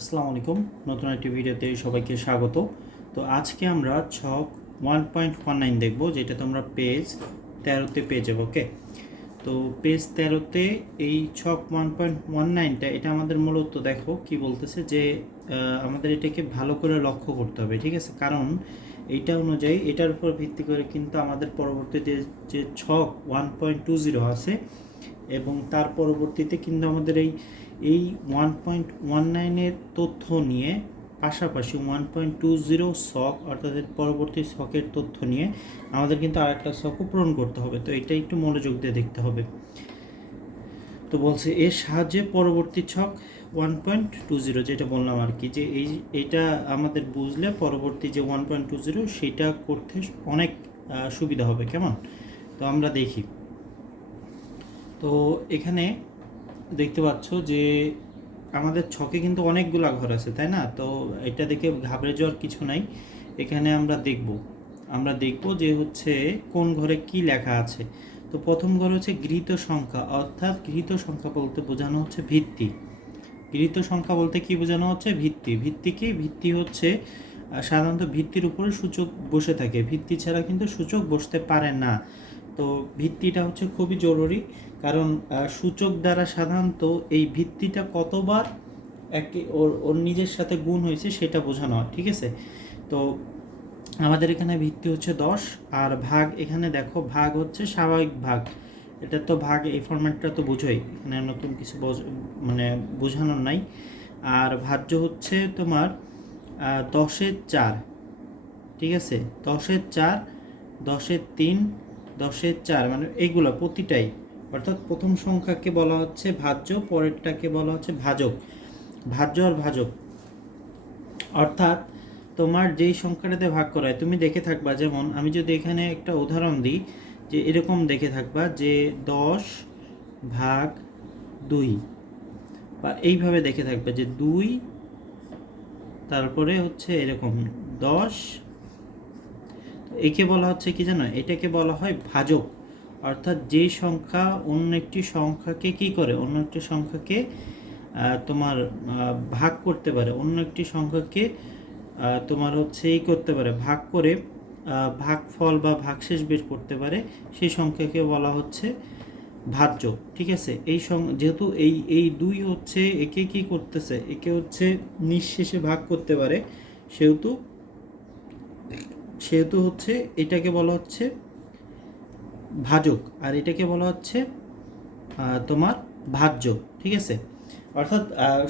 আসসালামু আলাইকুম। নতুন একটি ভিডিওতে সবাইকে স্বাগত। তো আজকে আমরা ছক ওয়ান পয়েন্ট ওয়ান নাইন দেখব, যেটা তোমরা পেজ তেরোতে পেয়ে যাব ওকে তো পেজ তেরোতে এই ছক ওয়ান পয়েন্ট ওয়ান নাইনটা এটা আমাদের মূলত দেখো, কি বলতেছে যে আমাদের এটাকে ভালো করে লক্ষ্য করতে হবে, ঠিক আছে? কারণ এইটা অনুযায়ী, এটার উপর ভিত্তি করে কিন্তু আমাদের পরবর্তীতে যে ছক ওয়ান পয়েন্ট টু জিরো আছে, এবং তার পরবর্তীতে কিন্তু আমাদের এই এই ওয়ান পয়েন্ট ওয়ান নাইনের তথ্য নিয়ে, পাশাপাশি ওয়ান পয়েন্ট টু জিরো শক অর্থাৎ পরবর্তী শকের তথ্য নিয়ে আমাদের কিন্তু আরেকটা শকও পূরণ করতে হবে। তো এটা একটু মনোযোগ দিয়ে দেখতে হবে। তো বলছে, এর সাহায্যে পরবর্তী ছক ওয়ান পয়েন্ট টু জিরো যেটা বললাম আর কি, যে এই, এটা আমাদের বুঝলে পরবর্তী যে ওয়ান পয়েন্ট টু জিরো সেটা করতে অনেক সুবিধা হবে। কেমন? তো আমরা দেখি। তো এখানে দেখতে পাচ্ছ যে আমাদের ছকে কিন্তু অনেকগুলা ঘর আছে, তাই না? তো এটা দেখে ঘাবড়ে যাওয়ার কিছু নাই। এখানে আমরা দেখব। আমরা দেখব যে হচ্ছে কোন ঘরে কি লেখা আছে। তো প্রথম ঘর হচ্ছে গৃহীত সংখ্যা, অর্থাৎ গৃহীত সংখ্যা বলতে বোঝানো হচ্ছে ভিত্তি। গৃহীত সংখ্যা বলতে কি বোঝানো হচ্ছে? ভিত্তি। ভিত্তি কি? ভিত্তি হচ্ছে সাধারণত ভিত্তির উপরে সূচক বসে থাকে। ভিত্তি ছাড়া কিন্তু সূচক বসতে পারে না। তো ভিত্তিটা হচ্ছে খুবই জরুরি। কারণ সূচক দ্বারা সাধারণত এই ভিত্তিটা কতবার একে ওর ওর নিজের সাথে গুণ হয়েছে সেটা বোঝানো হয়, ঠিক আছে? তো আমাদের এখানে ভিত্তি হচ্ছে দশ, আর ভাগ এখানে দেখো, ভাগ হচ্ছে স্বাভাবিক ভাগ। এটা তো ভাগ, এই ফরম্যাটটা তো বোঝোই, এখানে নতুন কিছু মানে বোঝানোর নাই। আর ভাজ্য হচ্ছে তোমার দশের চার, ঠিক আছে? দশের চার, দশের তিন, দশের চার মানে এইগুলো প্রতিটাই। অর্থাৎ প্রথম সংখ্যাকে বলা হচ্ছে ভাজ্য, পরেরটাকে বলা হচ্ছে ভাজক। ভাজ্য আর ভাজক। অর্থাৎ তোমার যেই সংখ্যাটাতে ভাগ করায় তুমি দেখে থাকবা, যেমন আমি যদি এখানে একটা উদাহরণ দিই, যে এরকম দেখে থাকবা যে দশ ভাগ দুই। বা এইভাবে দেখে থাকবে যে দুই, তারপরে হচ্ছে এরকম দশ। একে বলা হচ্ছে কি জানো? এটাকে বলা হয় ভাজক। অর্থাৎ যেই সংখ্যা অন্য একটি সংখ্যাকে কি করে? অন্য একটি সংখ্যাকে তোমার ভাগ করতে পারে। অন্য একটি সংখ্যাকে তোমার হচ্ছে এই করতে পারে ভাগ করে আহ, ভাগফল বা ভাগশেষ বের করতে পারে। সেই সংখ্যাকে বলা হচ্ছে ভাজ্য ঠিক আছে? এই সং যেহেতু এই এই দুই হচ্ছে একে কি করতেছে? একে হচ্ছে নিঃশেষে ভাগ করতে পারে। সেহেতু সেহেতু হচ্ছে এটাকে বলা হচ্ছে ভাজক, আর এটাকে বলা হচ্ছে তোমার ভাজ্য, ঠিক আছে? অর্থাৎ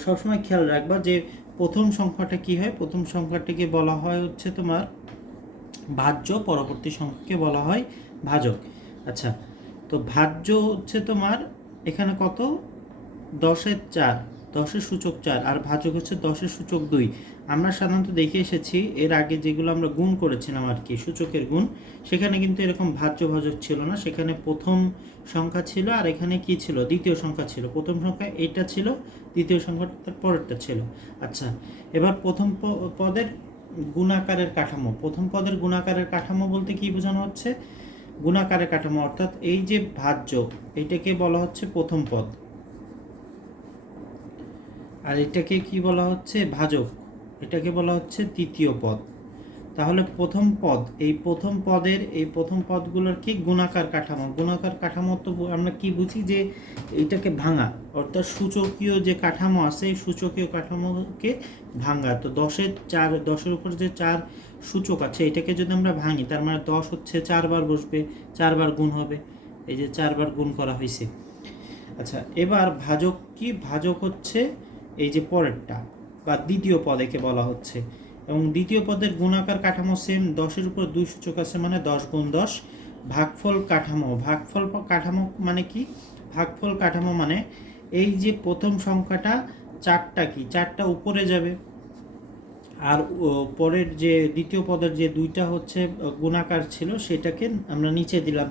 সবসময় খেয়াল রাখবা যে প্রথম সংখ্যাটা কি হয়? প্রথম সংখ্যাটিকে বলা হয় হচ্ছে তোমার ভাজ্য, পরবর্তী সংখ্যাকে বলা হয় ভাজক। আচ্ছা তো ভাজ্য হচ্ছে তোমার এখানে কত? দশের চার। দশের সূচক চার আর ভাজক হচ্ছে দশের সূচক দুই। আমরা সাধারণত দেখে এসেছি, এর আগে যেগুলো আমরা গুণ করেছিলাম আর কি, সূচকের গুণ, সেখানে কিন্তু এরকম ভাজ্য ভাজক ছিল না। সেখানে প্রথম সংখ্যা ছিল আর এখানে কি ছিল? দ্বিতীয় সংখ্যা ছিল। প্রথম সংখ্যা এটা ছিল, দ্বিতীয় সংখ্যাটা পরেরটা ছিল। আচ্ছা এবার প্রথম পদের গুণাকারের কাঠামো। প্রথম পদের গুণাকারের কাঠামো বলতে কি বোঝানো হচ্ছে? গুণাকারের কাঠামো, অর্থাৎ এই যে ভাজ্য, এটাকে বলা হচ্ছে প্রথম পদ। আর এটাকে কি বলা হচ্ছে? ভাজক। এটাকে বলা হচ্ছে তৃতীয় পদ। তাহলে প্রথম পদ, এই প্রথম পদের, এই প্রথম পদগুলোর কি গুণাকার কাঠামো? গুণাকার কাঠামো তো আমরা কি বুঝি যে এইটাকে ভাঙা, অর্থাৎ সূচকীয় যে কাঠামো আছে, এই সূচকীয় কাঠামোকে ভাঙা। তো দশের চার, দশের উপর যে চার সূচক আছে, এটাকে যদি আমরা ভাঙি, তার মানে দশ হচ্ছে চারবার বসবে, চারবার গুণ হবে। এই যে চারবার গুণ করা হয়েছে আচ্ছা এবার ভাজক কি? ভাজক হচ্ছে এই যে পরেরটা, বা দ্বিতীয় পদেকে বলা হচ্ছে। এবং দ্বিতীয় পদের গুণাকার কাঠামো সেম দশের উপর দুই সূচক আছে মানে দশ গুণ দশ, ভাগফল কাঠামো। ভাগফল কাঠামো মানে কি? ভাগফল কাঠামো মানে এই যে প্রথম সংখ্যাটা, চারটা কি? চারটা উপরে যাবে। আর পরের যে দ্বিতীয় পদের যে দুইটা হচ্ছে গুণাকার ছিল, সেটাকে আমরা নিচে দিলাম।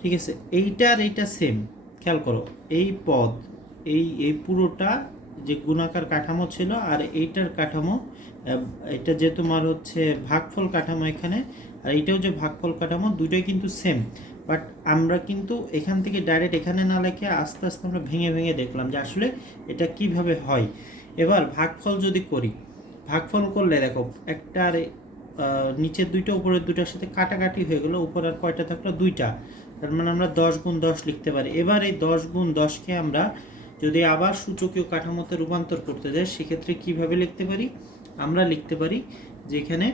ঠিক আছে? এইটা আর এইটা সেম খেয়াল করো, এই পদ, এই এই পুরোটা যে গুণাকার কাঠামো ছিল আর এইটার কাঠামো এটা যে তোমার হচ্ছে ভাগফল কাঠামো এখানে, আর এইটাও যে ভাগফল কাঠামো দুটোই কিন্তু সেম বাট আমরা কিন্তু এখান থেকে ডাইরেক্ট এখানে না লেখে আস্তে আস্তে আমরা ভেঙে ভেঙে দেখলাম যে আসলে এটা কীভাবে হয়। এবার ভাগফল যদি করি, ভাগফল করলে দেখো একটা আর নিচের দুইটা, উপরের দুইটার সাথে কাটাকাটি হয়ে গেলো, উপর আর কয়টা থাকল? দুইটা। তার মানে আমরা দশ গুণ দশ লিখতে পারি। এবার এই দশ গুণ দশকে আমরা যদি আবার সূচকীয় কাঠামোতে রূপান্তর করতে যায় সেক্ষেত্রে কীভাবে লিখতে পারি? আমরা লিখতে পারি যে এখানে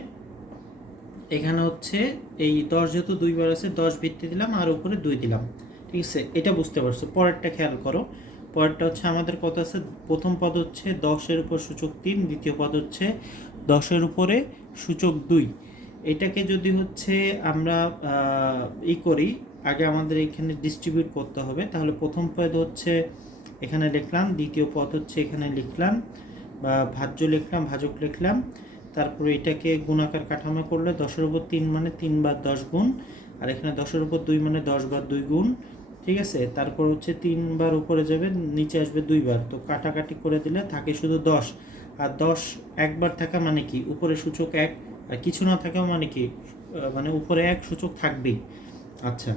এখানে হচ্ছে এই দশ যেহেতু দুইবার আছে, দশ ভিত্তি দিলাম, আর উপরে দুই দিলাম। ঠিক আছে? এটা বুঝতে পারছ। পরেরটা খেয়াল করো। পরেরটা হচ্ছে আমাদের কত আছে? প্রথম পদ হচ্ছে দশের উপর সূচক তিন, দ্বিতীয় পদ হচ্ছে দশের উপরে সূচক দুই। এটাকে যদি হচ্ছে আমরা ই করি, আগে আমাদের এখানে ডিস্ট্রিবিউট করতে হবে, তাহলে প্রথম পদ হচ্ছে এখানে লিখলাম, দ্বিতীয় পদ হচ্ছে এখানে লিখলাম, বা ভাজ্য লিখলাম, ভাজক লিখলাম, তারপরে এটাকে গুণাকার কাঠামো করলে দশের উপর তিন মানে তিন বার দশ গুণ, আর এখানে দশের উপর দুই মানে দশ বার দুই গুণ, ঠিক আছে? তারপর হচ্ছে তিনবার উপরে যাবে, নিচে আসবে দুইবার তো কাটাকাটি করে দিলে থাকে শুধু দশ, আর দশ একবার থাকা মানে কি? উপরে সূচক এক, আর কিছু না থাকা মানে কি? মানে উপরে এক সূচক থাকবেই। আচ্ছা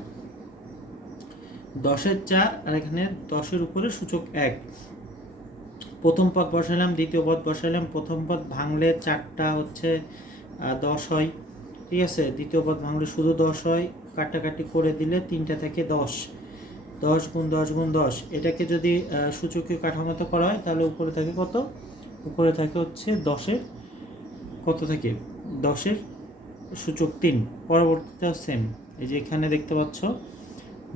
দশের চার আর এখানে দশের উপরে সূচক এক। প্রথম পদ বসালাম দ্বিতীয় পদ বসালাম প্রথম পদ ভাঙলে চারটা হচ্ছে দশ হয়। ঠিক আছে? দ্বিতীয় পদ ভাঙলে শুধু দশ হয়, কাটাকাটি করে দিলে তিনটা থেকে দশ। দশ গুণ দশ গুণ দশ। এটাকে যদি সূচকীয় কাঠামোতে করা হয়, তাহলে উপরে থাকে কত? উপরে থাকে হচ্ছে দশের, কত থাকে? দশের সূচক তিন। পরবর্তীতে সেম এই যে এখানে দেখতে পাচ্ছ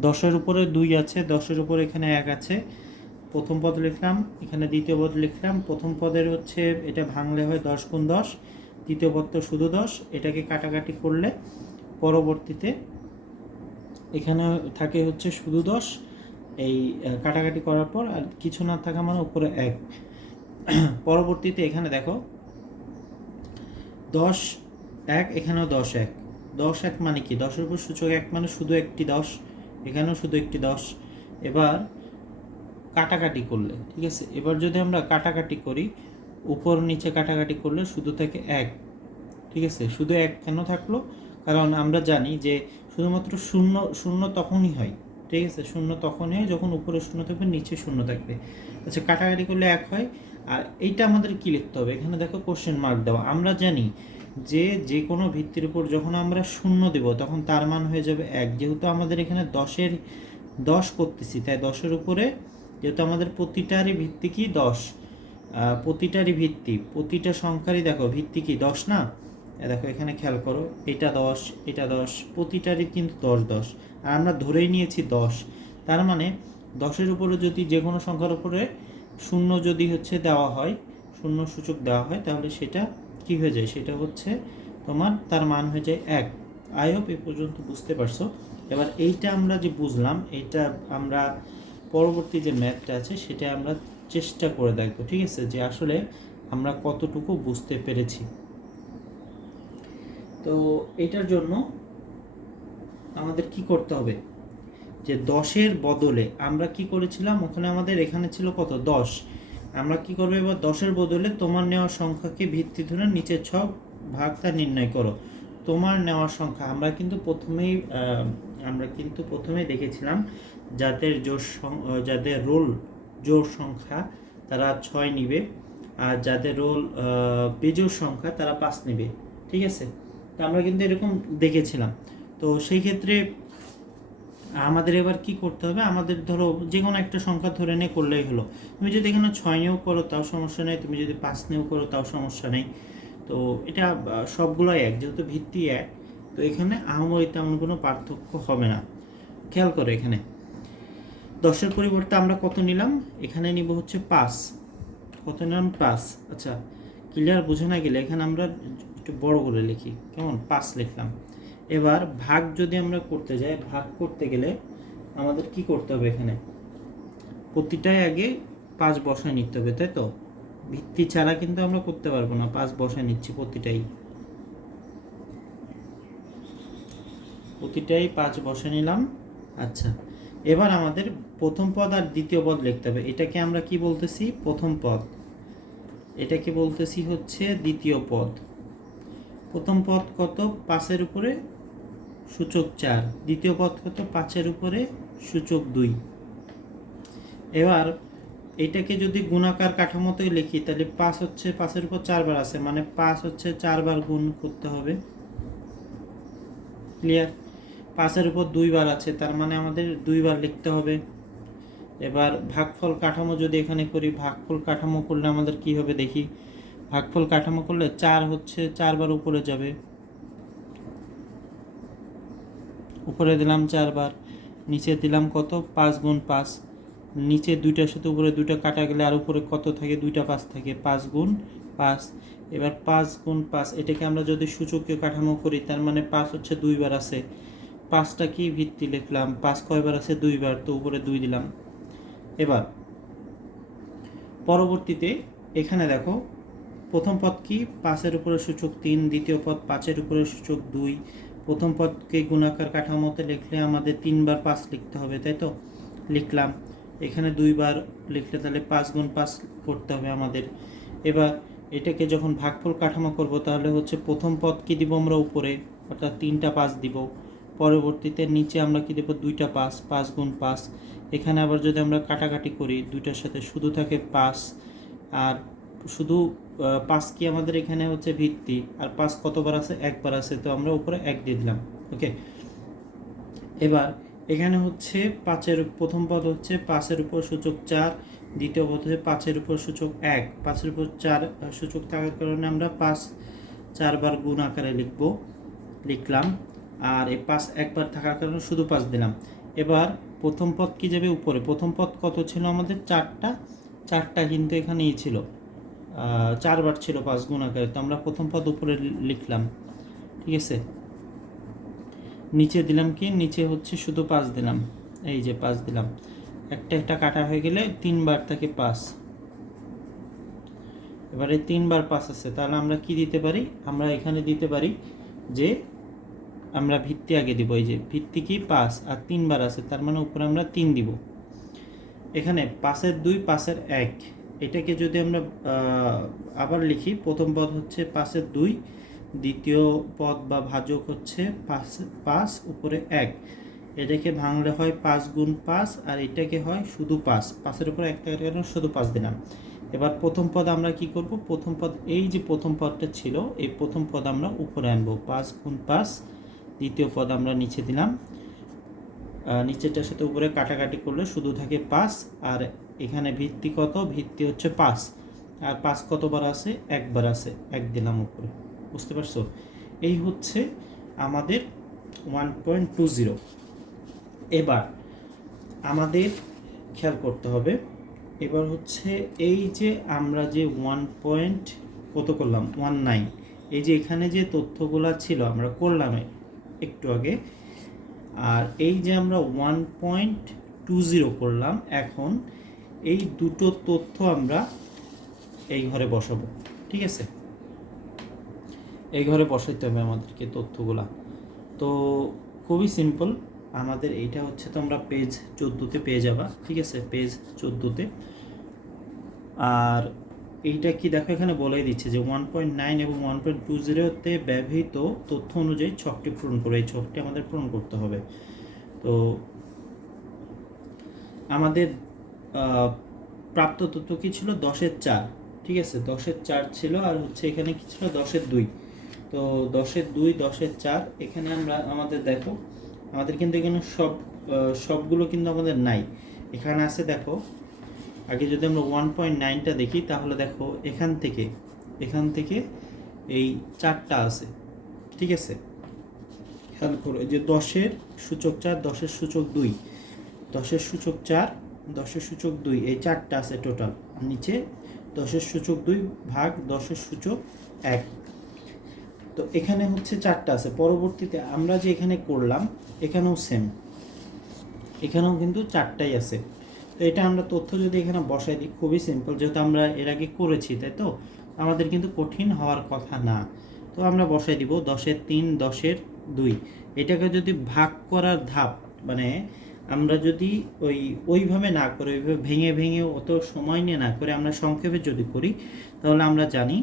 দশের উপরে দুই আছে, দশের উপরে এখানে এক আছে। প্রথম পদ লিখলাম, এখানে দ্বিতীয় পদ লিখলাম। প্রথম পদের হচ্ছে এটা ভাঙলে হয় দশ গুণ দশ, দ্বিতীয় পদ তো শুধু দশ, এটাকে কাটাকাটি করলে পরবর্তীতে এখানে থাকে হচ্ছে শুধু দশ, এই কাটাকাটি করার পর আর কিছু না থাকা মানে উপরে এক। পরবর্তীতে এখানে দেখো, দশ এক, এখানেও দশ এক। দশ এক মানে কি? দশের উপর সূচক এক মানে শুধু একটি দশ। এখানেও শুধু একটি দশ। এবার কাটাকাটি করলে, ঠিক আছে? এবার যদি আমরা কাটাকাটি করি, উপর নিচে কাটাকাটি করলে শুধু থাকে এক, ঠিক আছে? শুধু এক কেন থাকল? কারণ আমরা জানি যে শুধুমাত্র শূন্য শূন্য তখনই হয়, ঠিক আছে? শূন্য তখনই হয় যখন উপরে শূন্য থাকবে, নিচে শূন্য থাকবে। আচ্ছা কাটাকাটি করলে এক হয়। আর এইটা আমাদের কি লিখতে হবে? এখানে দেখো কোশ্চেন মার্ক দেওয়া। আমরা জানি যে যে কোনো ভিত্তির উপর যখন আমরা শূন্য দেব, তখন তার মান হয়ে যাবে এক। যেহেতু আমাদের এখানে দশের দশ করতেছি, তাই দশের উপরে যেহেতু আমাদের প্রতিটারই ভিত্তি কি? দশ। প্রতিটারই ভিত্তি। প্রতিটা সংখ্যারই দেখো, ভিত্তি কি? দশ না? দেখো, এখানে খেয়াল করো, এটা দশ এটা দশ, প্রতিটারই কিন্তু দশ দশ। আর আমরা ধরেই নিয়েছি দশ। তার মানে দশের উপরে যদি যে কোনো সংখ্যার উপরে শূন্য যদি হচ্ছে দেওয়া হয়, শূন্য সূচক দেওয়া হয়, তাহলে সেটা কি হয়ে যায়? সেটা হচ্ছে তোমার তার মান হয়ে যায় এক। আই হোপ এ পর্যন্ত বুঝতে পারছ? এবার এইটা আমরা যে বুঝলাম, এইটা আমরা পরবর্তী যে ম্যাথটা আছে, সেটা আমরা চেষ্টা করে দেখব, ঠিক আছে? যে আসলে আমরা কতটুকু বুঝতে পেরেছি। তো এটার জন্য আমাদের কি করতে হবে? যে দশের বদলে আমরা কি করেছিলাম? ওখানে আমাদের এখানে ছিল কত? দশ। আমরা কি করব? এবার দশের বদলে তোমার নেওয়া সংখ্যাকে ভিত্তি ধরে নিচের ছক ভাগটা নির্ণয় করো। তোমার নেওয়া সংখ্যা, আমরা কিন্তু প্রথমেই আমরা কিন্তু প্রথমেই দেখেছিলাম যাদের জোর যাদের রোল জোর সংখ্যা তারা ছয় নিবে আর যাদের রোল বেজোর সংখ্যা তারা পাঁচ নেবে। ঠিক আছে? তো আমরা কিন্তু এরকম দেখেছিলাম। তো সেই ক্ষেত্রে আমাদের এবার কি করতে হবে? আমাদের ধরো যে কোনো একটা সংখ্যা ধরে নিয়ে করলেই হলো। তুমি যদি এখানে ছয় নিয়েও করো, তাও সমস্যা নেই। তুমি যদি পাঁচ নিয়েও করো, তাও সমস্যা নেই। তো এটা সবগুলোই এক, যেহেতু ভিত্তি এক, তো এখানে আহামরি তেমন কোনো পার্থক্য হবে না। খেয়াল করো এখানে। দশের পরিবর্তে আমরা কত নিলাম? এখানে নিব হচ্ছে পাঁচ। কত নিলাম? পাঁচ। আচ্ছা ক্লিয়ার বোঝা না গেলে এখানে আমরা একটু বড় করে লিখি। কেমন? পাঁচ লিখলাম। এবার ভাগ যদি আমরা করতে যাই, ভাগ করতে গেলে আমাদের কি করতে হবে এখানে? প্রতিটাই আগে পাঁচ বসায় নিতে হবে, তাই তো? ভিত্তি ছাড়া কিন্তু আমরা করতে পারব না, পাঁচ বসায় নিচ্ছি প্রতিটাই। প্রতিটাই পাঁচ বসে নিলাম আচ্ছা। এবার আমাদের প্রথম পদ আর দ্বিতীয় পদ লিখতে হবে। এটাকে আমরা কি বলতেছি? প্রথম পদ। এটাকে বলতেছি হচ্ছে দ্বিতীয় পদ। প্রথম পদ কত? পাঁচের উপরে সূচক চার। দ্বিতীয় পদ কত? পাঁচের উপরে সূচক দুই। এবার এটাকে যদি গুণাকার কাঠামোতে লিখি, তাহলে পাঁচ হচ্ছে, পাঁচের উপর চারবার আছে মানে পাঁচ হচ্ছে চারবার গুণ করতে হবে। ক্লিয়ার পাঁচের উপর দুইবার আছে, তার মানে আমাদের দুইবার লিখতে হবে। এবার ভাগফল কাঠামো যদি এখানে করি, ভাগফল কাঠামো করলে আমাদের কি হবে দেখি? ভাগফল কাঠামো করলে চার হচ্ছে, চারবার উপরে যাবে। উপরে দিলাম চারবার, নিচে দিলাম কত? পাঁচ গুণ পাঁচ। নিচে দুইটার সাথে উপরে দুইটা কাটা গেলে আর উপরে কত থাকে? দুইটা পাঁচ থাকে। পাঁচ গুণ পাঁচ। এবার পাঁচ গুণ পাঁচ, এটাকে আমরা যদি সূচকীয় কাঠামো করি, তার মানে পাঁচ হচ্ছে দুইবার আছে। পাঁচটা কি ভিত্তি লিখলাম? পাঁচ কয়বার আছে? দুইবার, তো উপরে দুই দিলাম। এবার, পরবর্তীতে এখানে দেখো, প্রথম পদ কি? পাঁচের উপরে সূচক তিন, দ্বিতীয় পদ পাঁচের উপরে সূচক দুই প্রথম পদকে গুণাকার কাঠামোতে লিখলে আমাদের তিনবার পাঁচ লিখতে হবে, তাই তো? লিখলাম। এখানে দুইবার লিখলে তাহলে পাঁচ গুণ পাঁচ করতে হবে আমাদের। এবার এটাকে যখন ভাগফল কাঠামো করব, তাহলে হচ্ছে প্রথম পদ কি দিব আমরা উপরে, অর্থাৎ তিনটা পাঁচ দিব। পরবর্তীতে নিচে আমরা কি দেবো? দুইটা পাঁচ পাঁচ গুণ পাঁচ। এখানে আবার যদি আমরা কাটাকাটি করি, দুইটার সাথে শুধু থাকে পাঁচ। আর শুধু পাঁচ কি আমাদের এখানে হচ্ছে ভিত্তি, আর পাঁচ কতবার আছে? একবার আছে, তো আমরা উপরে এক দিয়ে দিলাম ওকে এবার এখানে হচ্ছে পাঁচের প্রথম পদ হচ্ছে পাঁচের উপর সূচক চার, দ্বিতীয় পদ হচ্ছে পাঁচের উপর সূচক এক। পাঁচের উপর চার সূচক থাকার কারণে আমরা পাঁচ চারবার গুণ আকারে লিখব, লিখলাম, আর এই পাঁচ একবার থাকার কারণে শুধু পাঁচ দিলাম। এবার প্রথম পদ কি যাবে উপরে? প্রথম পদ কত ছিল আমাদের? চারটা চারটা কিন্তু এখানেই ছিল। চারবার ছিল পাঁচ গুণ আকারে। তো আমরা প্রথম পদ উপরে লিখলাম। ঠিক আছে? নিচে দিলাম কি? নিচে হচ্ছে শুধু পাঁচ দিলাম। এই যে পাঁচ দিলাম। একটা একটা কাটা হয়ে গেলে তিনবার থাকে পাঁচ। এবারে তিনবার পাঁচ আছে। তাহলে আমরা কি দিতে পারি? আমরা এখানে দিতে পারি যে আমরা ভিত্তি আগে দিব। এই যে ভিত্তি কি? পাঁচ। আর তিনবার আছে। তার মানে উপরে আমরা তিন দিব। এখানে পাঁচের দুই, পাঁচের এক। এটাকে যদি আমরা আবার লিখি, প্রথম পদ হচ্ছে পাঁচের দুই, দ্বিতীয় পদ বা ভাজক হচ্ছে পাঁচ পাঁচ উপরে এক। এটাকে ভাঙলে হয় পাঁচ গুণ পাঁচ, আর এটাকে হয় শুধু পাঁচ। পাঁচের উপরে এক টাকার কারণে শুধু পাঁচ দিলাম। এবার প্রথম পদ আমরা কি করব? প্রথম পদ, এই যে প্রথম পদটা ছিল, এই প্রথম পদ আমরা উপরে আনব। পাঁচ গুণ পাঁচ, দ্বিতীয় পদ আমরা নিচে দিলাম। নিচেরটার সাথে উপরে কাটাকাটি করলে শুধু থাকে পাঁচ, আর এখানে ভিত্তি কত? ভিত্তি হচ্ছে পাঁচ। আর পাঁচ কতবার আছে একবার আছে এক দিলাম উপরে। বুঝতে পারছ? এই হচ্ছে আমাদের ওয়ান পয়েন্ট টু জিরো এবার আমাদের খেয়াল করতে হবে। এবার হচ্ছে এই যে আমরা যে ওয়ান পয়েন্ট কত করলাম? ওয়ান নাইন এই যে এখানে যে তথ্যগুলো ছিল, আমরা করলাম একটু আগে। আর এই যে আমরা ওয়ান পয়েন্ট টু জিরো করলাম, এখন এই দুটো তথ্য আমরা এই ঘরে বসাবো, ঠিক আছে? এই ঘরে বসাইতে হবে আমাদেরকে তথ্যগুলা। তো খুবই সিম্পল আমাদের এইটা হচ্ছে তোমরা পেজ চোদ্দোতে পেয়ে যাবা, ঠিক আছে? পেজ চোদ্দোতে। আর এইটা কি দেখো এখানে বলেই দিচ্ছে যে ওয়ান পয়েন্ট নাইন এবং ওয়ান পয়েন্ট টু জিরোতে ব্যবহৃত তথ্য অনুযায়ী ছকটি পূরণ করে। এই ছকটি আমাদের পূরণ করতে হবে। তো আমাদের প্রাপ্ত তথ্য কি ছিল? দশের চার। ঠিক আছে? দশের চার ছিল আর হচ্ছে এখানে কি ছিল? দশের দুই। তো দশের দুই, দশের চার, এখানে আমরা আমাদের দেখো, আমাদের কিন্তু এখানে সব সবগুলো কিন্তু আমাদের নাই। এখানে আছে দেখো, আগে যদি আমরা ওয়ান পয়েন্ট নাইনটা দেখি, তাহলে দেখো এখান থেকে এখান থেকে এই চারটা আছে। ঠিক আছে? খেয়াল করো যে দশের সূচক চার, দশের সূচক দুই। দশের সূচক চার দশের সূচক দুই, এই চারটা আছে টোটাল নিচে দশের সূচক দুই ভাগ দশের সূচক এক। তো এখানে হচ্ছে চারটা আছে। পরবর্তীতে আমরা যে এখানে করলাম, এখানেও সেম এখানেও কিন্তু চারটাই আছে। তো এটা আমরা তথ্য যদি এখানে বসাই দিই, খুবই সিম্পল যেহেতু আমরা এর আগে করেছি, তাই তো? আমাদের কিন্তু কঠিন হওয়ার কথা না। তো আমরা বসাই দিব দশের তিন, দশের দুই। এটাকে যদি ভাগ করার ধাপ মানে আমরা যদি ওই, ওইভাবে না করে, ওইভাবে ভেঙে ভেঙে অত সময় নিয়ে না করে আমরা সংক্ষেপে যদি করি, তাহলে আমরা জানি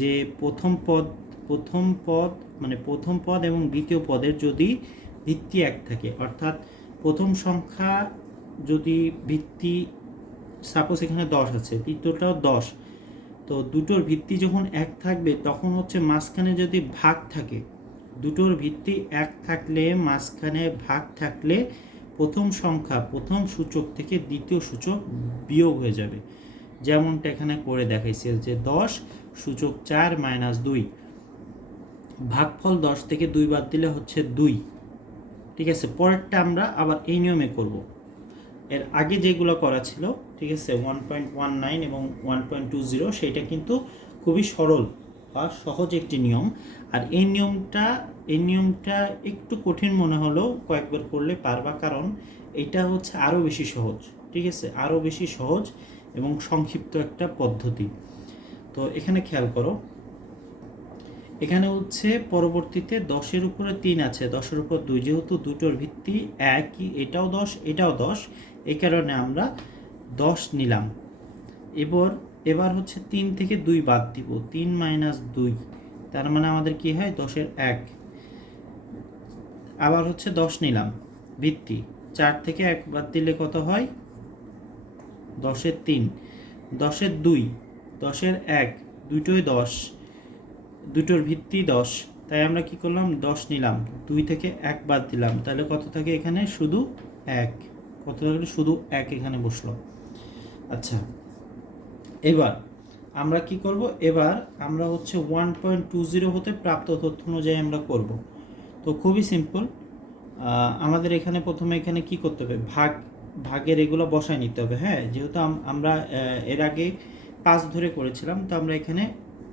যে প্রথম পদ প্রথম পদ মানে প্রথম পদ এবং দ্বিতীয় পদের যদি ভিত্তি এক থাকে, অর্থাৎ প্রথম সংখ্যা যদি ভিত্তি সাপোজ এখানে দশ আছে, তৃতীয়টাও দশ, তো দুটোর ভিত্তি যখন এক থাকবে, তখন হচ্ছে মাঝখানে যদি ভাগ থাকে, দুটোর ভিত্তি এক থাকলে, মাঝখানে ভাগ থাকলে প্রথম সংখ্যা, প্রথম সূচক থেকে দ্বিতীয় সূচক বিয়োগ হয়ে যাবে। যেমনটা এখানে করে দেখাইছে যে দশ, সূচক চার মাইনাস দুই। ভাগফল দশ থেকে দুই বাদ দিলে হচ্ছে দুই। ঠিক আছে, পরেরটা আমরা আবার এই নিয়মে করব। এর আগে যেগুলো করা ছিল, ঠিক আছে ওয়ান পয়েন্ট ওয়ান নাইন এবং ওয়ান পয়েন্ট টু জিরো সেইটা কিন্তু খুবই সরল বা সহজ একটি নিয়ম। আর এই নিয়মটা এই নিয়মটা একটু কঠিন মনে হলেও কয়েকবার করলে পারবা, কারণ এটা হচ্ছে আরও বেশি সহজ, ঠিক আছে? আরও বেশি সহজ এবং সংক্ষিপ্ত একটা পদ্ধতি। তো এখানে খেয়াল করো। এখানে হচ্ছে পরবর্তীতে দশের উপরে তিন আছে, দশের উপর দুই, যেহেতু দুটোর ভিত্তি একই, এটাও দশ এটাও দশ, এই কারণে আমরা দশ নিলাম। এবার এবার হচ্ছে তিন থেকে দুই বাদ দিব, তিন মাইনাস দুই। তার মানে আমাদের কি হয়? দশের এক। আবার হচ্ছে দশ নিলাম। ভিত্তি। চার থেকে এক বাদ দিলে কত হয়? দশের তিন। দশের দুই। দশের এক। দুটোই দশ। দুটোর ভিত্তি দশ। তাই আমরা কি করলাম? দশ নিলাম। দুই থেকে এক বাদ দিলাম। তাহলে কত থাকে এখানে? শুধু এক। কত থাকলে? শুধু এক এখানে বসল। আচ্ছা। এবার আমরা কি করব? এবার আমরা হচ্ছে ওয়ান পয়েন্ট টু জিরো হতে প্রাপ্ত তথ্য অনুযায়ী আমরা করব। তো খুবই সিম্পল আমাদের এখানে প্রথমে এখানে কি করতে হবে? ভাগ, ভাগের এগুলো বসায় নিতে হবে হ্যাঁ? যেহেতু আমরা এর আগে পাঁচ ধরে করেছিলাম, তো আমরা এখানে,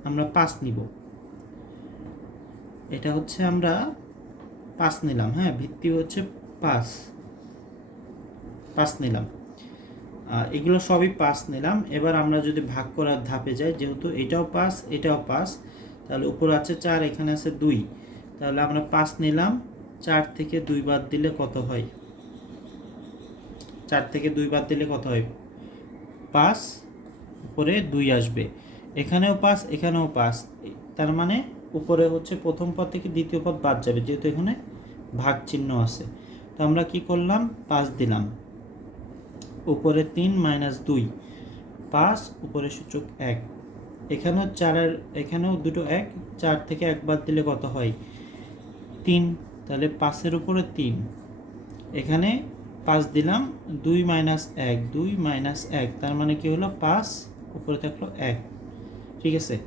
আমরা পাঁচ নিব। এটা হচ্ছে আমরা পাঁচ নিলাম হ্যাঁ? ভিত্তি হচ্ছে পাঁচ। পাঁচ নিলাম। এগুলো সবই পাস নিলাম। এবার আমরা যদি ভাগ করার ধাপে যাই, যেহেতু এটাও পাস এটাও পাস তাহলে উপরে আছে চার, এখানে আছে দুই। তাহলে আমরা পাস নিলাম, চার থেকে দুই বাদ দিলে কত হয়? চার থেকে দুই বাদ দিলে কত হয়? পাস উপরে দুই আসবে। এখানেও পাস এখানেও পাস তার মানে উপরে হচ্ছে প্রথম পদ থেকে দ্বিতীয় পদ বাদ যাবে, যেহেতু এখানে ভাগ চিহ্ন আছে। তো আমরা কি করলাম? পাস দিলাম। উপরে তিন মাইনাস দুই। পাঁচ, উপরে সূচক এক। এখানেও চারের, এখানেও দুটো এক, চার থেকে এক বাদ দিলে কত হয়? তিন। তাহলে পাঁচের উপরে তিন। এখানে পাঁচ দিলাম, দুই মাইনাস এক, দুই মাইনাস এক। তার মানে কি হলো? পাঁচ, উপরে থাকল এক। ঠিক আছে?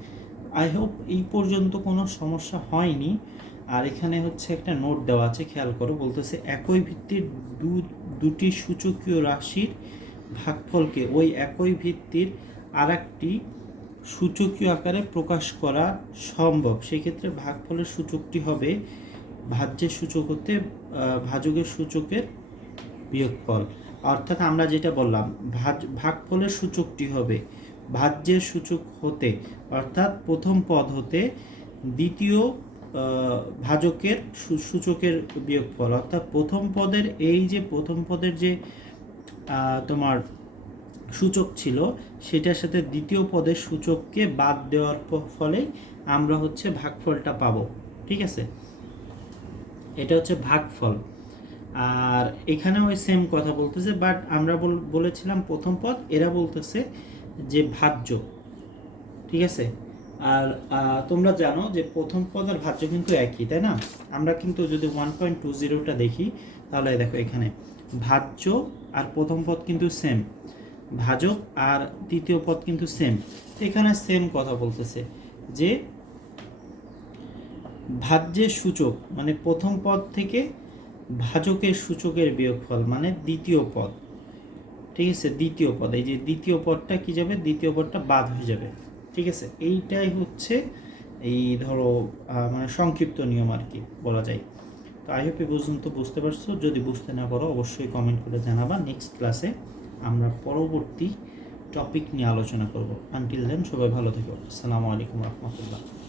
আই হোপ এই পর্যন্ত কোনো সমস্যা হয়নি। আর এখানে হচ্ছে একটা নোট দেওয়া আছে, খেয়াল করো, বলতেছে একই ভিত্তির দু দুটি সূচকীয় রাশির ভাগফলকে ওই একই ভিত্তির আর একটি সূচকীয় আকারে প্রকাশ করা সম্ভব। সেক্ষেত্রে ভাগফলের সূচকটি হবে ভাজ্যের সূচক হতে ভাজকের সূচকের বিয়োগফল। অর্থাৎ আমরা যেটা বললাম, ভাজ, ভাগফলের সূচকটি হবে ভাজ্যের সূচক হতে, অর্থাৎ প্রথম পদ হতে দ্বিতীয় ভাজকের সূচকের বিয়োগফল। অর্থাৎ প্রথম পদের এই যে প্রথম পদের যে তোমার সূচক ছিল, সেটার সাথে দ্বিতীয় পদের সূচককে বাদ দেওয়ার ফলে আমরা হচ্ছে ভাগফলটা পাবো। ঠিক আছে? এটা হচ্ছে ভাগফল। আর এখানে ওই সেম কথা বলতেছে বাট আমরা বল- বলেছিলাম প্রথম পদ, এরা বলতেছে যে ভাজ্য। ঠিক আছে? আর তোমরা জানো যে প্রথম পদ আর ভাজ্য কিন্তু একই, তাই না? আমরা কিন্তু যদি ওয়ান পয়েন্ট টু জিরোটা দেখি, তাহলে দেখো এখানে, ভাজ্য আর প্রথম পদ কিন্তু সেম ভাজক আর দ্বিতীয় পদ কিন্তু সেম এখানে সেম কথা বলতেছে যে ভাজ্যের সূচক মানে প্রথম পদ থেকে ভাজকের সূচকের বিয়োগফল মানে দ্বিতীয় পদ। ঠিক আছে, দ্বিতীয় পদ, এই যে দ্বিতীয় পদটা কি যাবে? দ্বিতীয় পদটা বাদ হয়ে যাবে। ঠিক আছে? এইটাই হচ্ছে এই ধরো মানে সংক্ষিপ্ত নিয়ম আর কি বলা যায়। তো আই হোপ এ পর্যন্ত বুঝতে পারছ। যদি বুঝতে না পারো, অবশ্যই কমেন্ট করে জানাবা। নেক্সট ক্লাসে আমরা পরবর্তী টপিক নিয়ে আলোচনা করব। আনটিল দেন সবাই ভালো থেকো। আসসালামু আলাইকুম রহমতুল্লাহ।